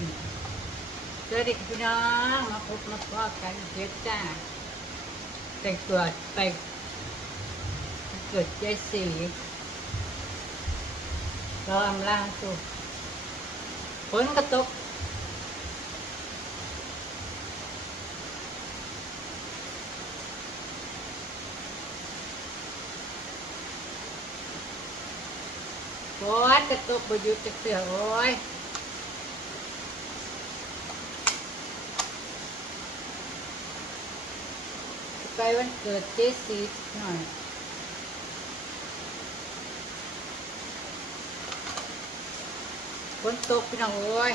นสวัสดีพี่น้องมาพบมาพอกันเพื่อจ้าแต่งตัวไปเกิดใจสีรออำลาสุดฝนก็ตกฝนก็ตกบ่หยุดจะเสือโอ้ยไปวันเกิดเจสีหน่อยฝนตกพี่น้องโอ้ย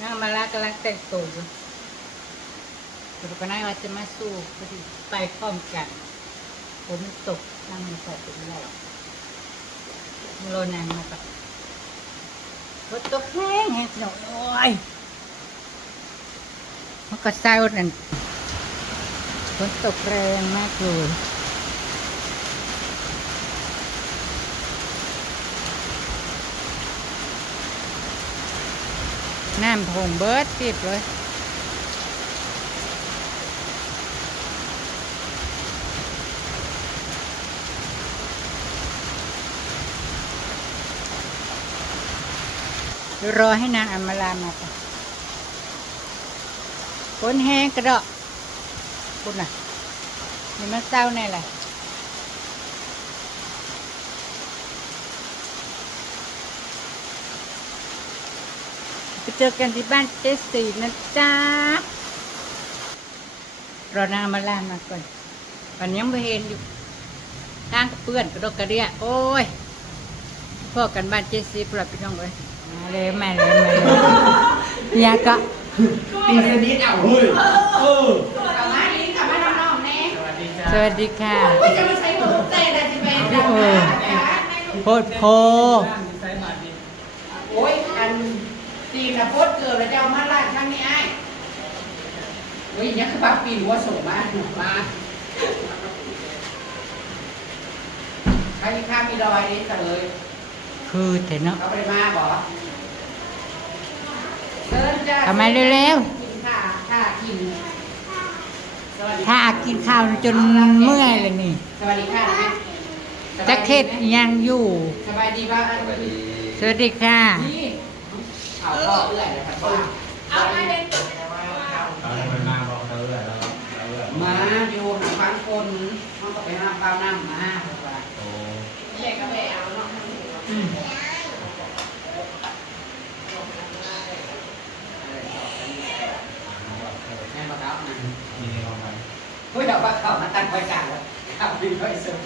นั่งมาลากำลังแต่งตัวอยู่แต่ก็น่าว่าจะมาสู้พอดีไปพร้อมกันฝนมันตกนั่งมาใส่เป็นไรโรนังมาแบบฝนตกแห้งแห้งพี่น้องโอ้ยมันก็เศร้านั่นฝนตกแรงมากเลยน้ำพงเบิร์ดติดเลยเดี๋ยวรอให้นางอำมาลามาก่อนฝนแห้งกระดอกคุณน่ะนี่มันเศร้าแน่เลยไปเจอกันที่บ้านเจสีนะจ๊ะรอนางอำมาลามาก่อนวันนี้ยังไม่เห็นอยู่ทางกับเปื้อนกระดกกระเดียโอ้ยพ่อกันบ้านเจสีปรับพี่น้องเลยมาเลยมาเลยมาเลยยาก็ตีสนิทเอาเฮ้ยกลับมาดีกลับมาน้องๆแน่ สวัสดีค่ะ จะมาใช้หัวเตะได้ใช่ไหม โพดโพ โอ้ยอันตีนะโพดเกิดแล้วจะเอามาลาดข้างนี้ไอ้เฮ้ยยังคือปากปีนหัวส่งมาใครข้ามีรอยนี่เลย คือเถอะเนาะ เขาไปมาบอกเชิญจ้า ทำไมเร็ว กินข้ากินสวัสดี ๆถ้ากินข้าวจนเมื่อยเลยนี่ สวัสดีค่ะนะ จักเทศยังอยู่ สบายดีป่ะ สวัสดีค่ะ นี่เอาพ่อเอื้อยเลยครับพ่อเอามาเด็ด เอาอะไรมาบอกเราเลยแล้ว มาอยู่หาฟังคนมันก็ไปหาเปล่าน้ำมาว่า โอ้ เด็กก็ไปเอาเนาะแม่มาครับนะ มีเอาไป เฮ้ยเดี๋ยวว่าเข้ามาตั้งไว้กลางแล้วครับมีไว้เสริม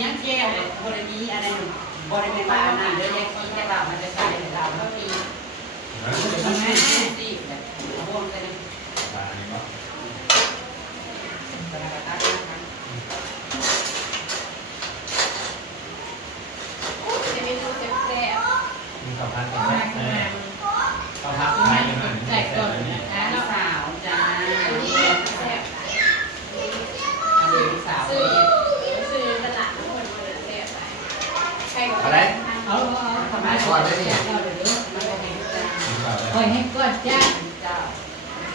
ยังแก้วบริมีอะไรบริเวณบ้านนั่นเดี๋ยวยังกินจะกลับมันจะใส่เราเท่านี้ทำไมสิแบบพวกนี้ ปลานี่ก็ จะมีตัวแซ่บ มีข้าวผัด ๆ กันแน่ข้าวผัดไทยยังไง ใส่ก่อนนะลูกสาวจ้าแซ่บอันนี้ลูกสาวซื้อตลาดทั้งหมดเลยแซ่บไปใครก็ อะไร เอาทำไมก่อนได้เนี่ยคอยให้ก่อนจ้าจ้า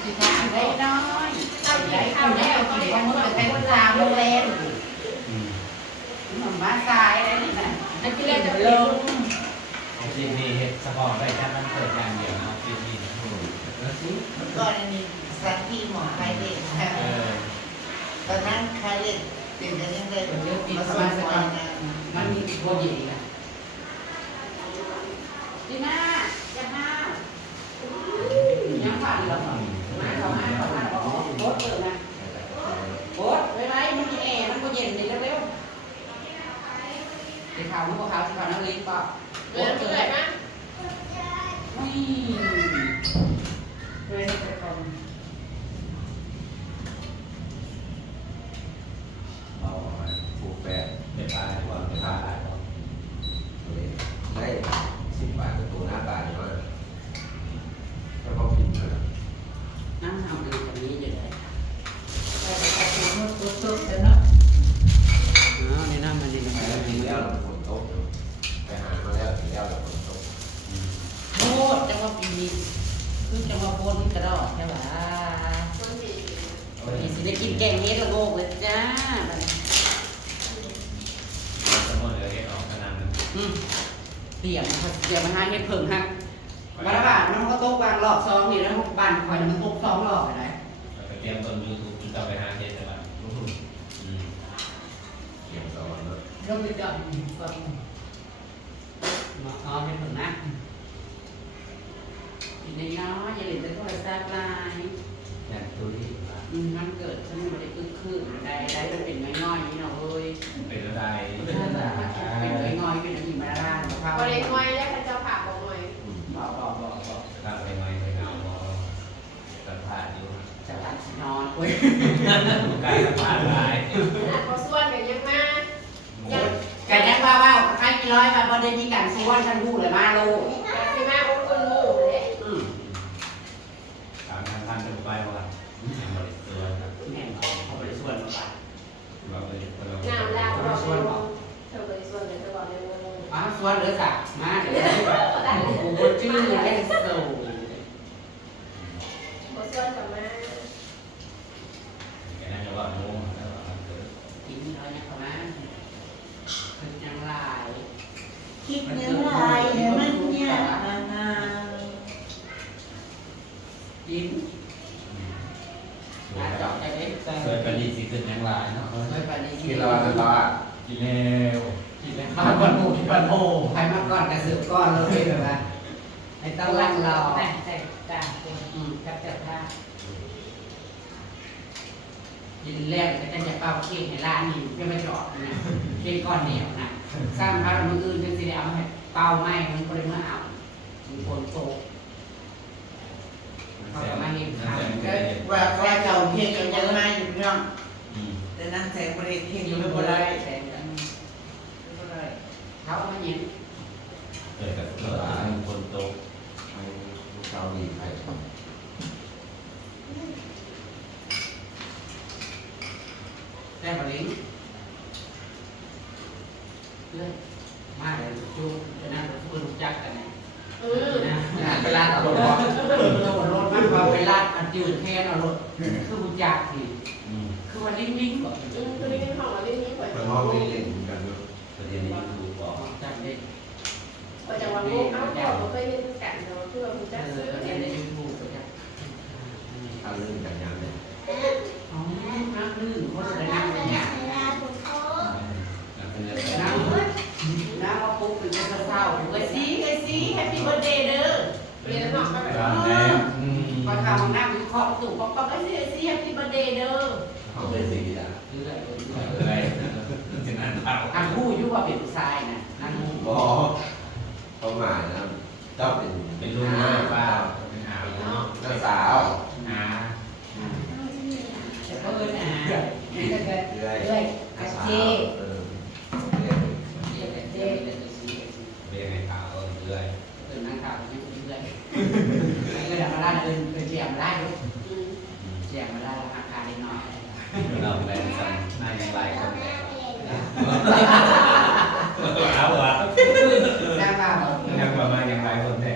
สิทานได้น้อยเอาใหญ่เอาแล้วก็เลยมันจะเป็นสามโรงแรมหนุ่มบ้านทรายอะไรนี่นะให้พี่เล่นจะลง ทีนี้เห็ดสปอร์ตได้แค่มันเปิดอย่างเดียวนะทีนี้แล้วสิ ก่อนอันนี้สันที่หมอใครเด็กนะ เออ ตอนนั้นใครเด็กตื่นกันยังได้ เดี๋ยวปี มา ส ส่ มาง ส หม กร อ รม นะ มันมีโบยีนะดีน่าอย่าห้าวยังผ่านหรอมาขอมาขอมาขอโบดเปิดนะโบดไว้ไว้มันมีแอร์มันก็เย็นดีเร็วๆสีขาวมันก็ขาวสีขาวน้ำลิ้นป่ะโบดเปิดนะไม่เลยให้ไปก่อน เอาผูกแปะ เด็ดปลาดีกว่าเด็ดปลาได้กว่า ได้10 บาทตัวหน้าตาอยู่ว่าแล้วก็พิมพ์เลย น คนกระดอกใช่ปะนี่สิได้กินแกงเฮ็ดละโงกเลยจ้า สมมติเราเห็ดออกขนาดนั้น เตรียมมาหาเฮ็ดเพิ่งฮะบาระบาดมันก็ตกบางรอบ2นี่แล้วบ้านคอยมันตก2รอบอะไร ไปเตรียมต้นยูทูบจะไปหาเห็ดใช่ไหม เกี่ยวสอนเลย เราไปจอดฟังมาเอาเฮ็ดเพิ่งนะกินน้อยๆอย่าเล่นแต่โทรศัพท์หลาย อย่างตัวนี้ มันเกิดฉันไม่ได้คือได้มันเป็นน้อยๆนี่เนาะเอ้ย เป็นอะไร เป็นน้อยๆเป็นอันนี้มาด้านมะพร้าว บริง่อยแล้วพระเจ้าผ่าบอกหน่อย บอก ถ้าไปไม่ไปเอาสัมภาษณ์อยู่ จะตัดนอนเว้ย ใกล้สัมภาษณ์หลาย ขนาดพอส่วนกันยังมายัง แกยังว่าใครกี่ร้อยมาประเด็นมีการส่วนฉันพูดเลยมาลูก แต่ที่มาอุ้มคนหมู่เลย ถามท่านจะไปว่ายังบริสุทธิ์ครับ แม่เขาไปส่วนมาไป เราเลยเรา น้ำลาวเราเลยเธอเลยส่วนเลยเธอบอกเลยว่า อ๋อส่วนเหลือสักมาเดี๋ยวกูชื่อเล่นโซ่ พอส่วนกับมา แกน่าจะว่าโม้แล้วเกิด กินน้อยนะเขามาคือจังไร คิดเนื้อลายเนี่ยมันเนี่ยนาน กินมาเจาะใจเล็ก เคยไปดีสิขึ้นยังลายเนาะ เคยไปดี กินแล้วจะรอด กินแล้วกินแล้ว มาก่อนหมูที่บ้านโอ้ใครมาก่อนกระสือก้อนเลยแบบว่าไอ้ต้องรังเรา แต่กลางคนกับเจ้าท่า กินแรกก็จะเป้าเค้กในร้านนี่เพื่อมาจอดนะเค้กก้อนเหนียวนะสร้างพระมืออื่นจังสิได้เอามาให้เป้าไม้มันก็เลยมาเอามีคนโตเขาก็มาเห็นทำ ๆก็ว่าเจ้าเพียงยังมาอยู่เนาะแต่นั่งแสงบริเพียงอ อยู่ ยู่ ไม่ ไม่ บ่ บ่ ได้ ได้ แต่กันไม่บ่ได้เขาเอามาเห็น เกิดกับตัวคนโต ให้ลูกสาวดีไป แต่บริงเพื่อนมาเลยจูจะนั่งรถทุกจักกันนะ นะเวลาเรารถรถมันพอเวลามันยืนแค่เรารถคือบุญจักสิคือว่าลิ่งลิ่งก่อน คือได้ยินของเราเรื่องนี้เปิด เป็นห้องเล่นกันด้วย ประเด็นนี้ดูบอก จังเด็ก เปิดจากวันโง่เอ้าเราเคยเห็นกันเนาะคือว่าคุณจะซื้อ ประเด็ เนี่ย นในยูทูบก็จะ ถ้าเล่นกันยังเนี่ย อ๋อน้ำลื่นคนเลยน้ำเป็นอย่าง เป็นอะไร น้ำน้ำว่าปุ๊บเป็นเศร้าๆเอ้ยสิแฮปปี้เบิร์ดเดย์เด้อ เรียนนอกก็แบบ ตามแน่ พอทำน้ำวิเคราะห์ตู่ป๊อกๆเอ้ยสิแฮปปี้เบิร์ดเดย์เด้อ ห้องเป็นสิ่งที่อ่ะ เรื่อย อะไรจะนั่นเปล่า อันผู้ยุ่ว่าเป็นผู้ชายนะนั่นผู้ บอกเขาหมายนะเจ้าเป็น เป็นลูกน้อยป้าเป็นหาว เจ้าสาว หา แต่ก็เอิญอานี่ก็เกิด เรื่อย เรื่อยอา สา เจ วเออเรื่อย เรียกแต่เจ๊เรียกแต่สิ เรียนในข่าวเรื่อย ตื่นนั่งข่าวไม่คุ้นเลยไม่ก็เดี๋ยวมาได้เลยเป็นเจียมได้ลูกเจียมมาได้ราคาเล็กน้อย เราไปสั่งนายยังไรคนแต่เอาเหรอ ได้ป่ะบอก ยังประมาณยังไรคนแต่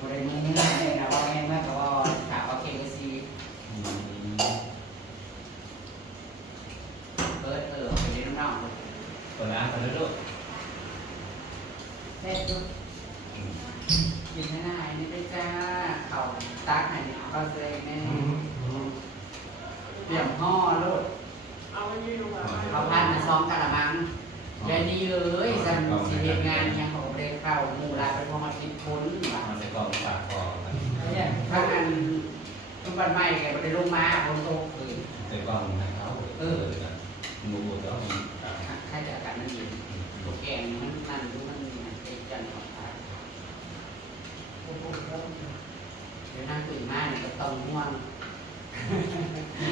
บริมือนี่เลยนะว่าแม่แม่ก็ว่าถามว่าเก่งก็ซีเปิดไปเรียนน้อง คนละคนละลูก เสร็จลูกกินง่ายๆนี่ได้จ้าเข่าตักให้เขาเลยแม่เปี่ยมห่อลูก เอามันยืนลงมา เขาพันมาซ้อมกะละมังเดี๋ยวนี้เลยสันสิเหตุงานยังของเด็กเข้าหมู่ลายเป็นพอมาคิดพ้นว่ะ มันจะกองปากคอ เนี่ยถ้าอันทุกวันใหม่แกไปลงมาคนโตคือ จะกองเขางูจะต้อง ใครจะอาการมันเย็นตัวแกงมันนั่นดูมันเป็นจันทร์ของตาเดี๋ยวนั่งตื่นมาเนี่ยก็ต้องง่วง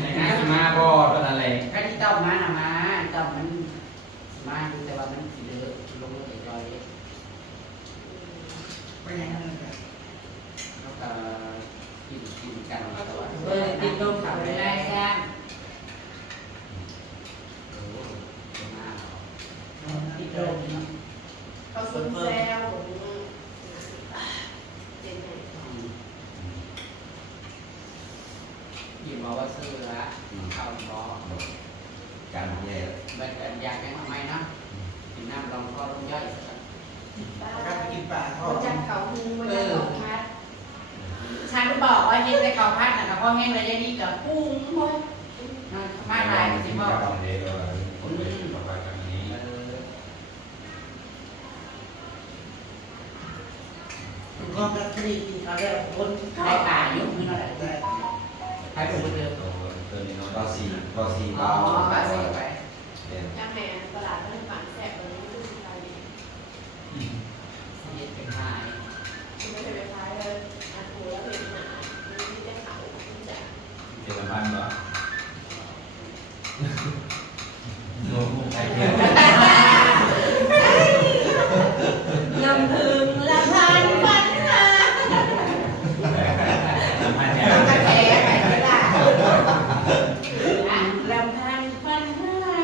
ในนั้นมาบอดเป็นอะไร ถ้าที่ต้องมาน่ะมาต้องมันมาดูแต่ว่ามันสีเหลืองลงเลยลอย ไปยังไง แล้วก็กินกันแต่ว่า ติดลมขับไปได้กัน ติดลม เขาซุ่มแซวเจนไง บอกว่าซื้อละเอาบอก การแย่ แบบอยากให้ทำไมนะกินน้ำลองคอลงย่อยสัก กลับไปกินปลาทอ มั ด นจะเขาหูมันจะเขาพัด ฉันบอกว่าเฮ็ดได้ข้าวผัดนะเพราะเฮ็ดอะไรนี่กับกุ้งหมดมาหลายสิบอก คนเดียวคนเดียวประมาณนี้ ก็กระติกกินอะไรคน ได้ป่ายุ่งนี่นั่นแหละ ได้ ใครเป็นคนเดิม ตัวนี้น้อย ก็สี่ก็สี่ อ๋อ เบา ป่าเสียไป เนี่ย ย่างแม่ตลาดต้นฝันแสบตรงนี้คือไทย เฮ็ดเป็นหาย ไม่เคยไปท้ายเลยอันหัวเป็นหนาที่จะเขาที่จะ เจ็ดพันเหรอโน้ตใครเนี่ย ลำพึงละพันพันหา พันเนี่ย กระแทกไปที่ละลำพันพันหา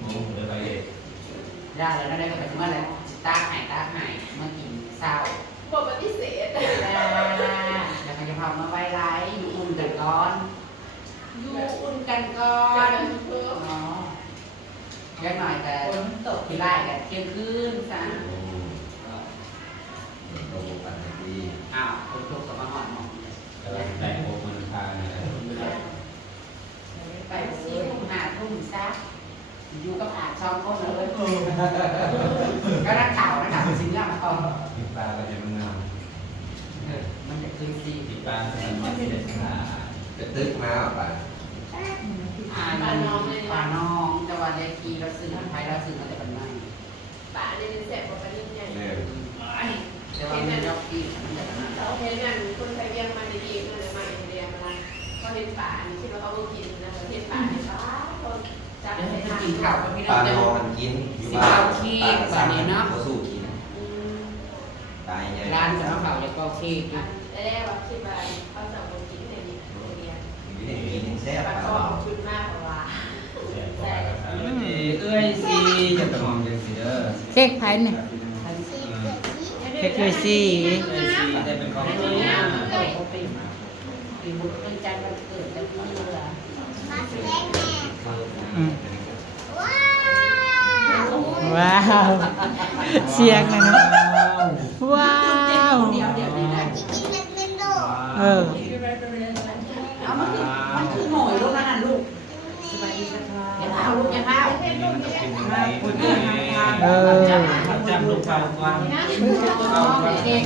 โอ้เดี๋ยวไปเอง ได้แล้วได้ก็ไปถึงว่าอะไรตาหายเมื่อกินเศร้า บอกปฏิเสธ แล้วก็จะพามาไว้ไลฟ์อยู่อุ่นกันก่อนอยู่อุ่นกันก่อน เพื่อ เนาะยังหน่อยแต่ฝนตกที่ไร่กันเที่ยงคืนซะ โอ้ปันดี อ้าวฝนตกกับมาหอดหมอก แต่โอ้มันทางเนี่ย ไป4 ทุ่ม5 ทุ่มซะอยู่กับอาช่องก้นเลยก็นักข่าวสิ่งล่ามาก่อน ติดตาก็จะมันงาม มันจะขึ้นซี ติดตามันเด็ดขาด จะตึกมาป่ะ ปลาน้องแต่ว่าในทีเราซื้อทางไทยเราซื้อมาแต่ปันไม่ ป่าในแสบกว่าปฏิใหญ่ เนี่ย แต่ว่ามันยอกกีมันจะนั่น เราเห็นงานคนไทยเรียงมาดีๆเลยมาอินเดียมาก็เห็นป่านี่คิดว่าเขาก็กินนะเห็นป่าเนี่ยป้าคนจับ เดี๋ยว ใส่ ให้ ทาง กินข้าวกับพี่ ป น้อ ลาง เดี๋ย น ว อนมันกินอยู่บ้านตาก็สู้กินตายไง ร้านสำหรับเขาจะก็เค้กอยู่ แรกว่าคิดว่าเขาจะคนกินในนี้เรียน อยู่ที่กินแซ่บ ป่า ป่ะ ก็เอาขึ้นมากกว่า เอ้ยสิจะต้องมองยังสิเด้อ เค้กไผ่เนี่ยเค้กคือซี่ เอ้ยสิได้เป็นของตัว นี่ นะ นะโตเขาปีปีบุตรเป็นจันทร์วันเกิดแล้วพี่เหลือ ว้าวเสียงเลยนะว้าว เดี๋ยวนี่นะ เออ เอามันคือหน่อยลูกนั่นลูกสบายดีสักค่ะอย่าเท้าลูกอย่าเท้า นี่มันต้องกินยังไงคุณ เออ จำลูกเปล่าความ เอง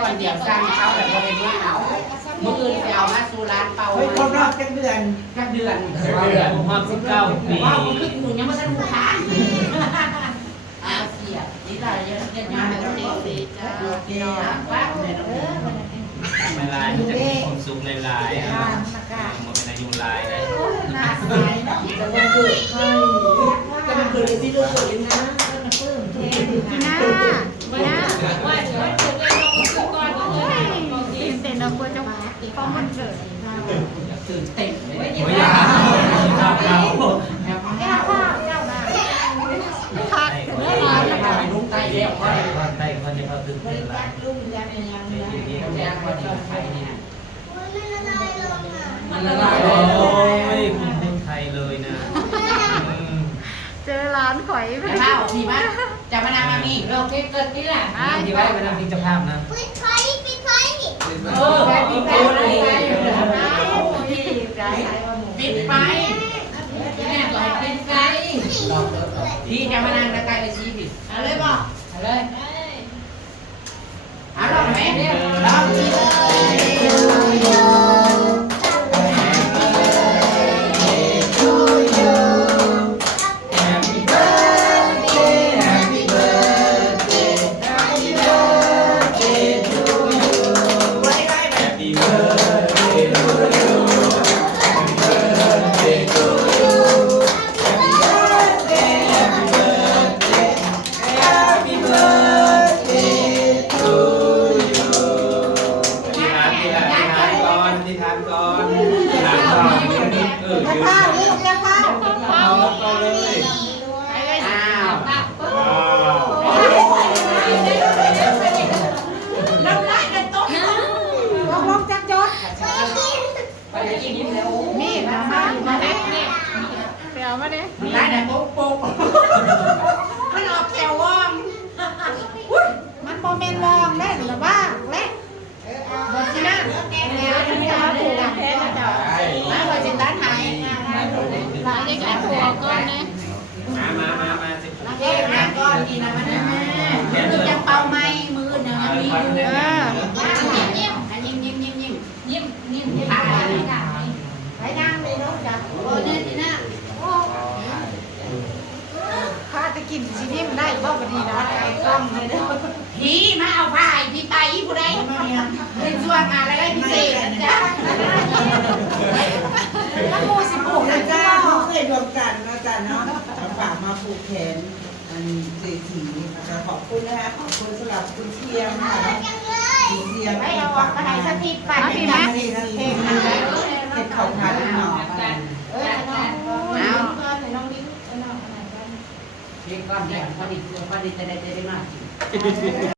ก่อนเดี๋ยวสร้างเขาแต่พอเป็นว่าเอาเมื่อคืนไปเอามาสู่ร้านเป่า เฮ้ยคนรอบกันเดือน กัเดือน เดือนผมความ19 ปี ว้าวมันคือหนูยังไม่ทันหูค้างอาเสียนี่เราเยอะเยอะมากเลยสิจ้าว่าเนี่ยเออ ไม่ลายมันจะมีความสุขหลายๆอ่ะมันเป็นอายุหลายได้ น่าสบายนะจะวันเกิดใครจะเป็นเกิดที่ลูกเกิดนะ น่าน่าว่าเกิดเลยน้องสุกรก็เลยตื่นเต้นเราควรจะพอมันเกิด ตื่นเต้นเลย โอ้ยอยากชอบเขา แอบมา แก้วข้าวแก้วน้ำผักเนื้อหา จะพาไปลุกไตเลี้ยวก็ได้ ใต้เขาจะเขาตื่นเต้นหลาย ลุกยังยังแจ้งว่าดีใครเนี่ยมันละลาย โอ้ เลย ยคุณเป็นใครเลยนะ เจอร้านข่อย จะมาออกทีมั้ยจะมานั่งนี่เราเกิดที่แหละ ที่ไว้เป็นพิจภาพนะ เออไปปิดไฟปิดไฟแม่ก็ให้ปิดไฟพี่จะมานั่งใกล้ๆเลยชี้ผิดเอาเลยบ่เอาเลยเอาลองแม่เดี๋ยวลองเลย ที่ทานก่อนทานก่อนยืนเอาเลย อ้าว น้ำลายกันต้ม ไป จะกินแล้ว มีดนะมาเล็กนี่เปล่ามาเด้ ร้านไหนโป๊กโป๊กมันออกแถวว่อง มันโมเมนต์วองได้หรือบ้างเล็กบทที่นั่นแล้วจะไม่เอาถูกแท้จะจับมาบทจิตตันหายหลายได้แค่หัวก้อนเนี่ย มาสิ เอ๊ะงานก้อนดีนะมันนะมือยังเป่าไม้มือนะมันมีมือยิ้มยิ้มยิ้มยิ้มยิ้มยิ้มยิ้มตายไปนั่งเลยเนาะจ้ะโอ้เนี่ยทีน่ะ ข้าจะกินซีนิ่มได้บ้างพอดีนะไอ้กล้องเลยเด้อ พี่มาเอาผ้าพี่ไปผู้ใดเป็นช่วงอะไรได้พิเศษจ้ะ มันมูสิบหก นะ นะ จ้า เจ้า เขาเคยรวมกันนะจ๊ะเนาะฝากมาผูกแขนอันเศรษฐีนะคะขอบคุณนะคะขอบคุณสำหรับคุณเชียงค่ะคุณเชียง ไม่เอาออกมาให้สักทีปัด ที่ ดี มา นะ เรียนเทศนะคะเก็บของทานหน่อ เอาเพื่อนน้องลิ้นน้องอะไรกัน เรียกก้อนแดงพอดีจะได้มาก